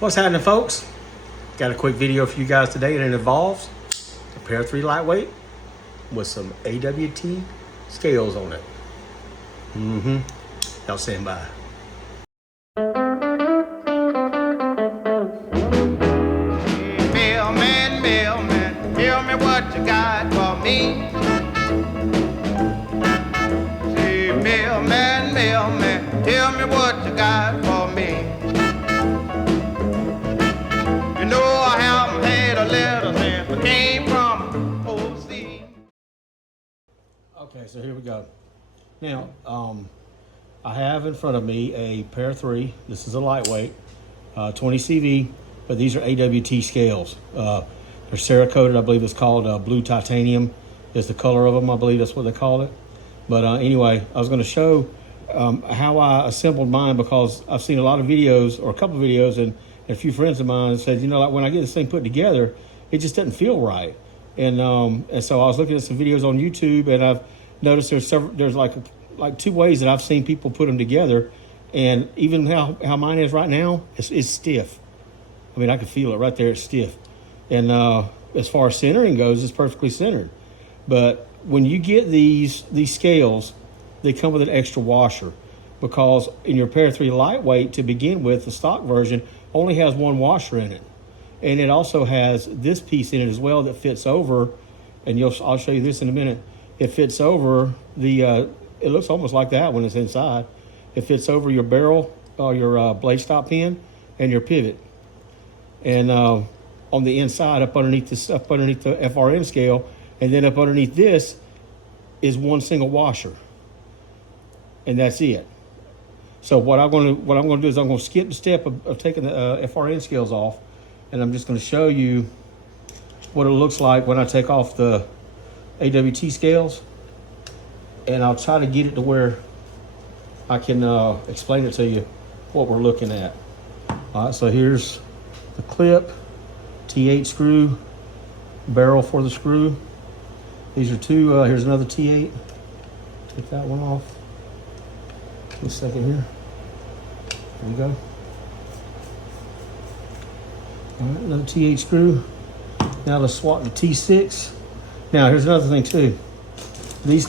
What's happening, folks? Got a quick video for you guys today, and it involves a Para 3 lightweight with some AWT scales on it. Y'all stand by. Mailman, tell me what you got for me. Say, mailman, tell me what you got for me. You know I haven't had a letter since I came from overseas. Okay, so here we go. Now, I have in front of me a Para 3. This is a lightweight, 20 CV, but these are AWT scales. They're Cerakoted, I believe it's called blue titanium is the color of them. I believe that's what they call it. But anyway, I was going to show how I assembled mine, because I've seen a lot of videos, or a couple of videos, and a few friends of mine said, you know, like when I get this thing put together, it just doesn't feel right. And so I was looking at some videos on YouTube, and I've noticed there's like two ways that I've seen people put them together, and even how mine is right now, it's stiff. I mean, I can feel it right there. It's stiff. And as far as centering goes, it's perfectly centered. But when you get these scales, they come with an extra washer, because in your Para 3 lightweight, to begin with, the stock version only has one washer in it. And it also has this piece in it as well that fits over, and I'll show you this in a minute. It fits over the, it looks almost like that when it's inside. It fits over your barrel, or your blade stop pin, and your pivot. And on the inside, up underneath the FRN scale, and then up underneath this is one single washer, and that's it. So what I'm going to do is I'm going to skip the step of taking the FRN scales off, and I'm just going to show you what it looks like when I take off the AWT scales, and I'll try to get it to where I can explain it to you what we're looking at. All right, so here's the clip, T8 screw, barrel for the screw. These are two, here's another T8. Take that one off. Just a second here. There we go. All right, another T8 screw. Now let's swap the T6. Now here's another thing too. These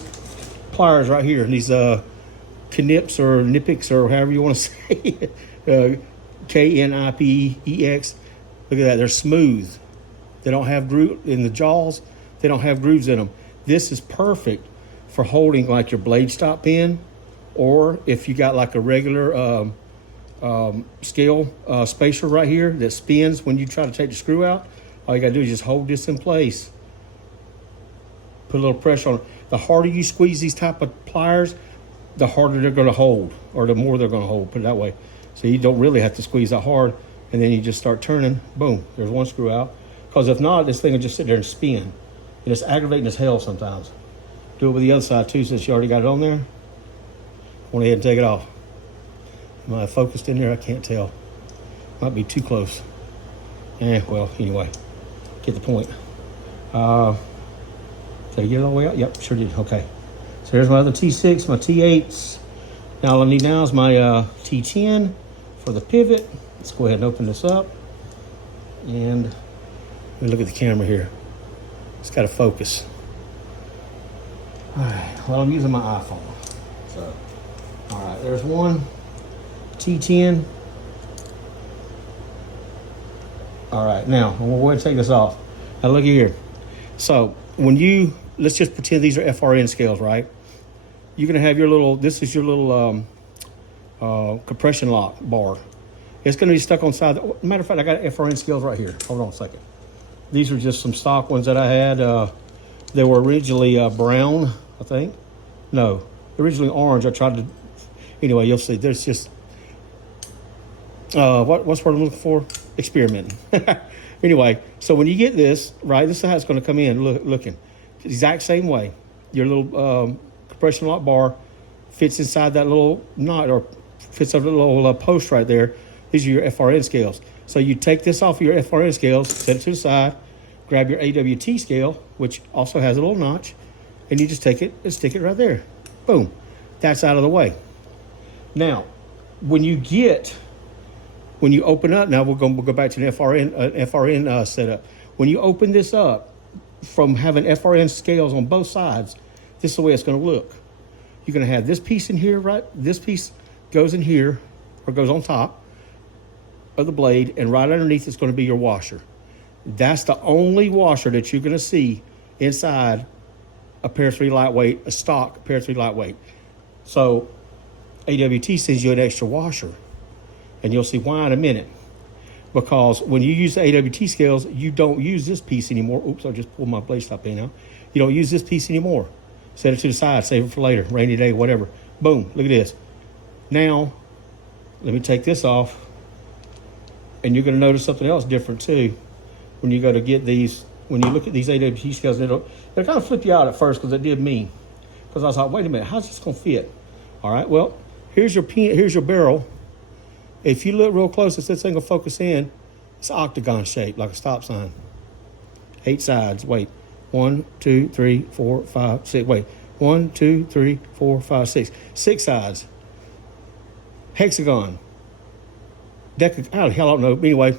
pliers right here, these Knips or Knipex or however you want to say it, Knipex. Look at that, they're smooth. They don't have groove in the jaws. They don't have grooves in them. This is perfect for holding like your blade stop pin, or if you got like a regular scale spacer right here that spins when you try to take the screw out. All you gotta do is just hold this in place. Put a little pressure on it. The harder you squeeze these type of pliers, the harder they're gonna hold, or the more they're gonna hold, put it that way. So you don't really have to squeeze that hard, and then you just start turning, boom, there's one screw out. Because if not, this thing will just sit there and spin. And it's aggravating as hell sometimes. Do it with the other side too, since you already got it on there. Go ahead and take it off. Am I focused in there? I can't tell. Might be too close. Well, anyway, get the point. Did I get it all the way out? Yep, sure did. Okay. So here's my other T6, my T8s. Now all I need now is my T10 for the pivot. Let's go ahead and open this up. And let me look at the camera here. It's got to focus. All right, well, I'm using my iPhone. So, all right, there's one T10. All right, now I'm gonna go ahead and take this off. Now look here. So when let's just pretend these are FRN scales, right? You're gonna have your little, this is your little compression lock bar. It's gonna be stuck on side. Matter of fact, I got FRN scales right here. Hold on a second. These are just some stock ones that I had. They were originally brown, I think. No, originally orange. I tried to, anyway, you'll see. There's just, what's the word I'm looking for? Experimenting. Anyway, so when you get this, right, this is how it's going to come in, looking. The exact same way. Your little compression lock bar fits inside that little knot, or fits up the little post right there. These are your FRN scales. So you take this off of your FRN scales, set it to the side, grab your AWT scale, which also has a little notch, and you just take it and stick it right there. Boom. That's out of the way. Now, when you get when you open up, now we'll go back to the FRN setup. When you open this up, from having FRN scales on both sides, this is the way it's going to look. You're going to have this piece in here, right? This piece goes in here, or goes on top of the blade, and right underneath is going to be your washer. That's the only washer that you're going to see inside a Para 3 lightweight, a stock Para 3 lightweight. So AWT sends you an extra washer, and you'll see why in a minute. Because when you use the AWT scales, you don't use this piece anymore. Oops, I just pulled my blade stop in now. You don't use this piece anymore. Set it to the side, save it for later, rainy day, whatever. Boom, look at this. Now, let me take this off, and you're going to notice something else different too. When you go to get these, when you look at these AWT scales, they'll kind of flip you out at first, because it did me. Because I was like, wait a minute, how's this going to fit? All right, well, here's your barrel. If you look real close, if this thing will focus in, it's octagon shaped, like a stop sign. 8 sides. Wait. 1, 2, 3, 4, 5, 6. Wait. 1, 2, 3, 4, 5, 6. 6 sides. Hexagon. Hell, I don't know. Anyway,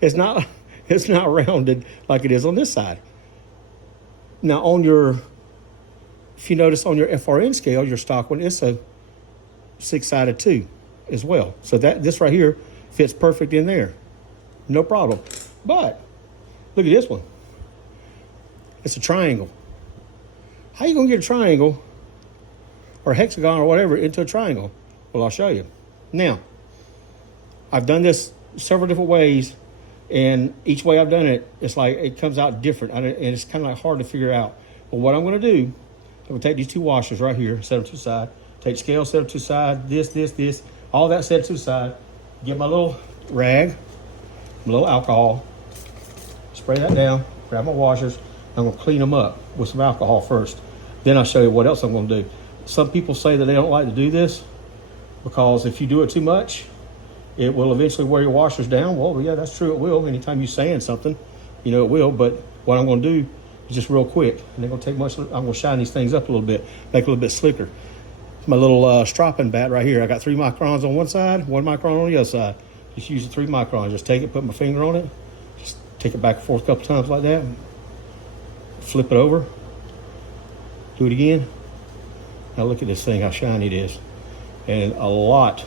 it's not rounded like it is on this side. Now, if you notice on your FRN scale, your stock one, it's a 6-sided too as well. So this right here fits perfect in there. No problem. But look at this one. It's a triangle. How you going to get a triangle or a hexagon or whatever into a triangle? Well, I'll show you. Now, I've done this several different ways, and each way I've done it, it's like it comes out different, and it's kind of like hard to figure out. But what I'm going to do, I'm going to take these 2 washers right here, set them to the side, take scale, set them to the side, this, all that set to the side, get my little rag, my little alcohol, spray that down, grab my washers. I'm going to clean them up with some alcohol first. Then I'll show you what else I'm going to do. Some people say that they don't like to do this because if you do it too much, it will eventually wear your washers down. Well, yeah, that's true, it will. Anytime you're sand something, it will. But what I'm going to do is just real quick. And they're going to take much. I'm going to shine these things up a little bit, make it a little bit slicker. My little stropping bat right here. I got 3 microns on one side, 1 micron on the other side. Just use the 3 microns. Just take it, put my finger on it, just take it back and forth a couple times like that. Flip it over. Do it again. Now look at this thing, how shiny it is. And a lot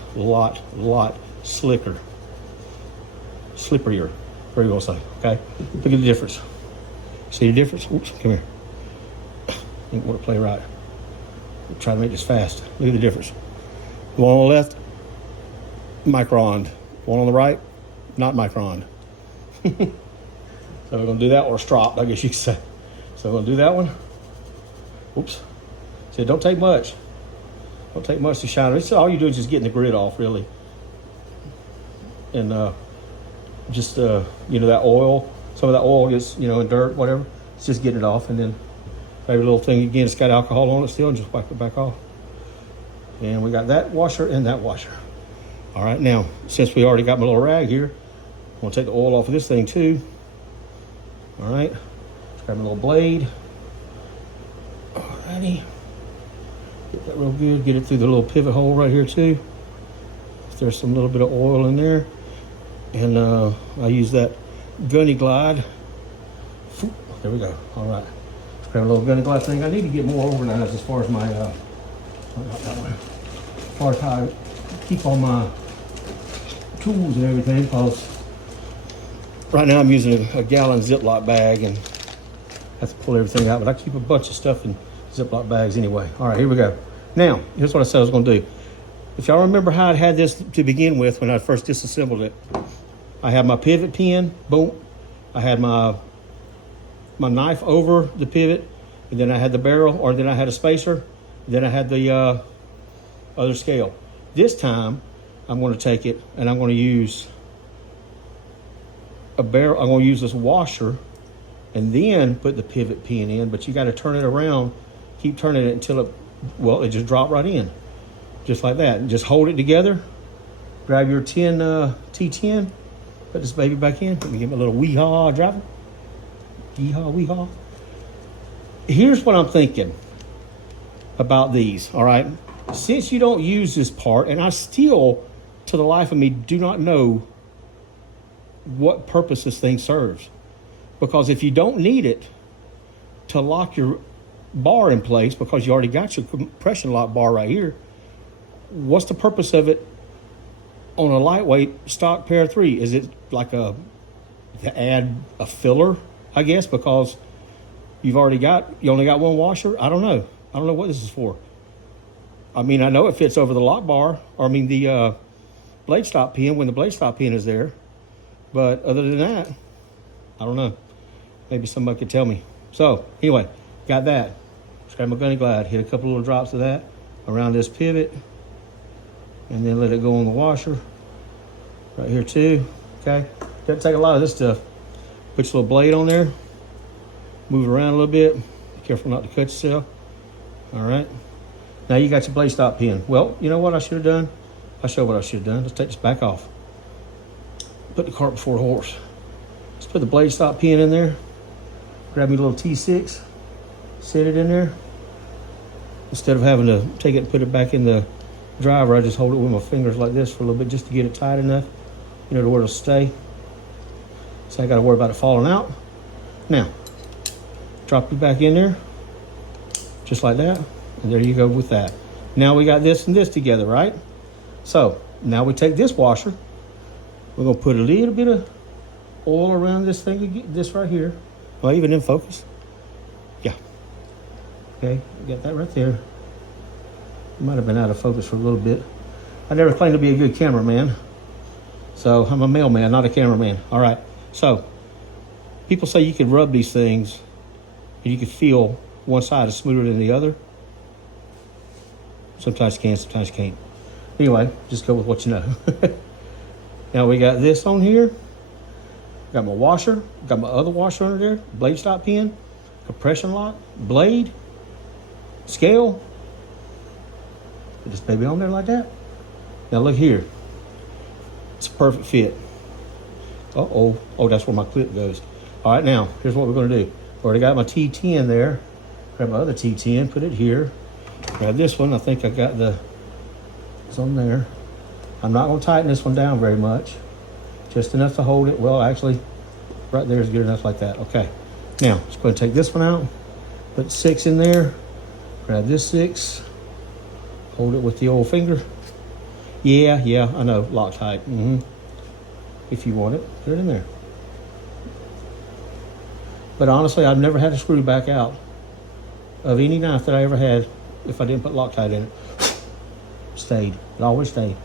slicker. Slipperier, whatever you want to say, okay? Look at the difference. See the difference? Oops, come here. Didn't want to play right. I'm trying to make this fast. Look at the difference. The one on the left, microned. One on the right, not microned. So we're going to do that, or strop, I guess you could say. So we're going to do that one. Oops. So don't take much. Don't take much to shine. It's all you do is just getting the grit off, really. And just, that oil. Some of that oil gets, in dirt, whatever. It's just getting it off. And then maybe a little thing again, it's got alcohol on it still, and just wipe it back off. And we got that washer and that washer. All right, now, since we already got my little rag here, I'm going to take the oil off of this thing too. All right. Grab a little blade. Alrighty. Get that real good. Get it through the little pivot hole right here too. There's some little bit of oil in there. And I use that gunny glide. There we go. All right. Let's grab a little gunny glide thing. I need to get more organized as far as my, as far as how I keep all my tools and everything, because right now I'm using a gallon Ziploc bag and have to pull everything out, but I keep a bunch of stuff in Ziploc bags anyway. All right, here we go. Now, here's what I said I was going to do. If y'all remember how I had this to begin with when I first disassembled it, I had my pivot pin, boom. I had my knife over the pivot, and then I had the barrel, or then I had a spacer, and then I had the other scale. This time, I'm going to take it and I'm going to use a barrel. I'm going to use this washer and then put the pivot pin in, but you got to turn it around, keep turning it until it just drop right in, just like that. And just hold it together, grab your T10, put this baby back in. Let me get my little wee-haw driver. Yee-haw, wee-haw. Here's what I'm thinking about these, all right? Since you don't use this part, and I still, to the life of me, do not know what purpose this thing serves. Because if you don't need it to lock your bar in place, because you already got your compression lock bar right here, what's the purpose of it on a lightweight stock Para 3? Is it like to add a filler, I guess, because you only got one washer? I don't know. I don't know what this is for. I mean, I know it fits over the lock bar, or I mean the blade stop pin when the blade stop pin is there. But other than that, I don't know. Maybe somebody could tell me. So anyway, got that. Just grab my gunny glide, hit a couple little drops of that around this pivot, and then let it go on the washer. Right here too, okay? Doesn't take a lot of this stuff. Put your little blade on there, move it around a little bit. Be careful not to cut yourself. All right. Now you got your blade stop pin. Well, you know what I should have done? I'll show you what I should have done. Let's take this back off. Put the cart before the horse. Let's put the blade stop pin in there. Grab me a little T6, set it in there. Instead of having to take it and put it back in the driver, I just hold it with my fingers like this for a little bit just to get it tight enough, you know, to where it'll stay. So I got to worry about it falling out. Now, drop it back in there, just like that. And there you go with that. Now we got this and this together, right? So now we take this washer. We're going to put a little bit of oil around this thing, this right here. Well, even in focus. Yeah. Okay, we got that right there. Might have been out of focus for a little bit. I never claimed to be a good cameraman. So I'm a mailman, not a cameraman. All right. So people say you can rub these things and you can feel one side is smoother than the other. Sometimes you can, sometimes you can't. Anyway, just go with what you know. Now we got this on here. Got my washer. Got my other washer under there. Blade stop pin. Compression lock. Blade. Scale. Put this baby on there like that. Now look here. It's a perfect fit. Uh-oh. Oh, that's where my clip goes. All right, now, here's what we're going to do. Already got my T10 there. Grab my other T10, put it here. Grab this one. I think I got it's on there. I'm not going to tighten this one down very much. Just enough to hold it. Well, actually, right there is good enough like that. Okay. Now, let's go ahead and take this one out. Put 6 in there. Grab this 6. Hold it with the old finger. Yeah, I know. Loctite. If you want it, put it in there. But honestly, I've never had a screw back out of any knife that I ever had if I didn't put Loctite in it. Stayed. It always stayed.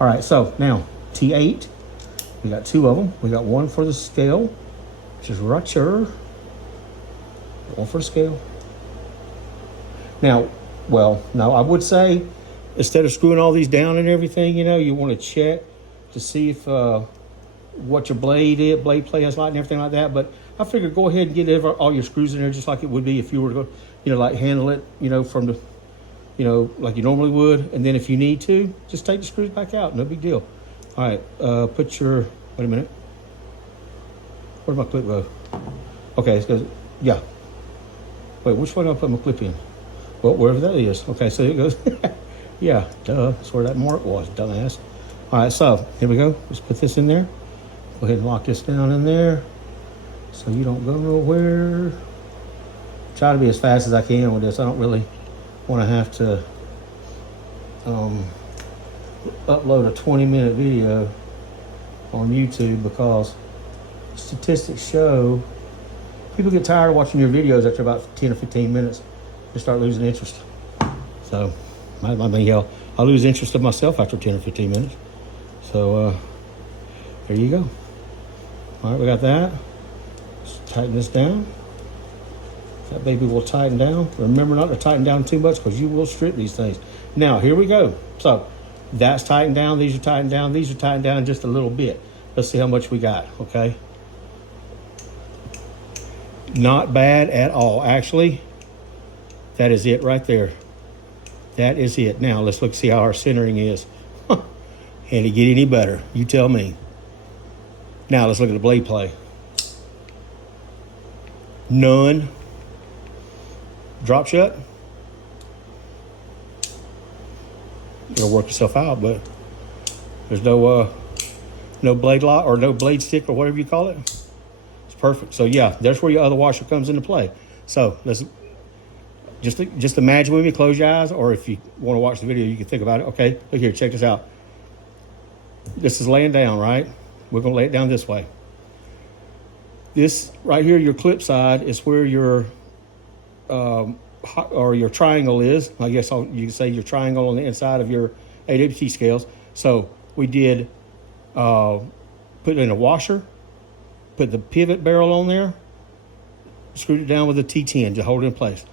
All right, so now T8. We got 2 of them. We got one for the scale, which is right here. One for the scale. Now, well, no, I would say instead of screwing all these down and everything, you know, you want to check to see if what your blade play has like and everything like that. But I figured go ahead and get all your screws in there just like it would be if you were to go, you know, like handle it, you know, from the, you know, like you normally would. And then if you need to, just take the screws back out. No big deal. All right, put your, wait a minute. Where'd my clip go? Okay, it goes, yeah. Wait, which one do I put my clip in? Well, wherever that is. Okay, so it goes, yeah, duh, that's where that mark was, dumbass. All right, so here we go. Let's put this in there. Go ahead and lock this down in there so you don't go nowhere. Try to be as fast as I can with this. I don't really want to have to upload a 20-minute video on YouTube because statistics show people get tired of watching your videos after about 10 or 15 minutes. They start losing interest. So, I mean, hell, I lose interest of myself after 10 or 15 minutes. So, there you go. All right, we got that. Let's tighten this down. That baby will tighten down. Remember not to tighten down too much because you will strip these things. Now, here we go. So, that's tightened down. These are tightened down. These are tightened down just a little bit. Let's see how much we got, okay? Not bad at all. Actually, that is it right there. That is it. Now, let's look see how our centering is. Can it get any better? You tell me. Now, let's look at the blade play. None. Drop shut. It'll work itself out, but There's no blade lock or no blade stick or whatever you call it. It's perfect. So yeah, that's where your other washer comes into play. So let's just imagine with me, close your eyes, or if you want to watch the video, you can think about it. Okay, look here, check this out. This is laying down, right? We're gonna lay it down this way. This right here, your clip side, is where your or your triangle is. I guess you can say your triangle on the inside of your AWT scales. So we did put in a washer, put the pivot barrel on there, screwed it down with a T10 to hold it in place.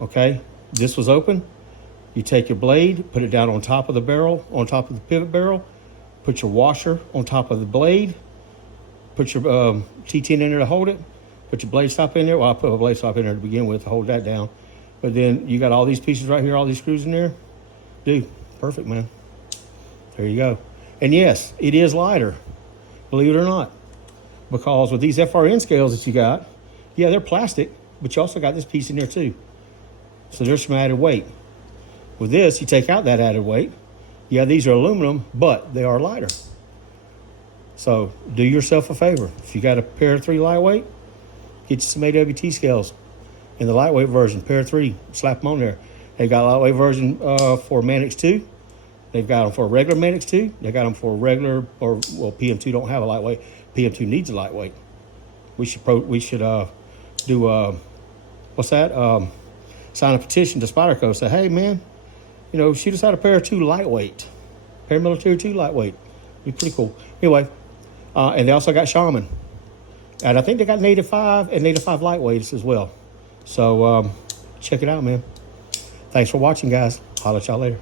Okay, this was open. You take your blade, put it down on top of the barrel, on top of the pivot barrel, put your washer on top of the blade, put your T10 in there to hold it, put your blade stop in there. Well, I put a blade stop in there to begin with to hold that down. But then you got all these pieces right here, all these screws in there. Dude, perfect, man. There you go. And yes, it is lighter, believe it or not. Because with these FRN scales that you got, yeah, they're plastic, but you also got this piece in there too. So there's some added weight. With this, you take out that added weight. Yeah, these are aluminum, but they are lighter. So do yourself a favor. If you got a pair 3 lightweight, get you some AWT scales in the lightweight version, pair 3, slap them on there. They've got a lightweight version for Mannix 2. They've got them for a regular Mannix 2. They got them for regular, PM2 don't have a lightweight. PM2 needs a lightweight. We should do what's that? Sign a petition to Spyderco. Say, hey man, shoot us out a pair 2 lightweight, paramilitary 2 lightweight. Be pretty cool. Anyway, and they also got Shaman, and I think they got Native 5 and Native 5 lightweights as well. So check it out, man. Thanks for watching, guys. Holler at y'all later.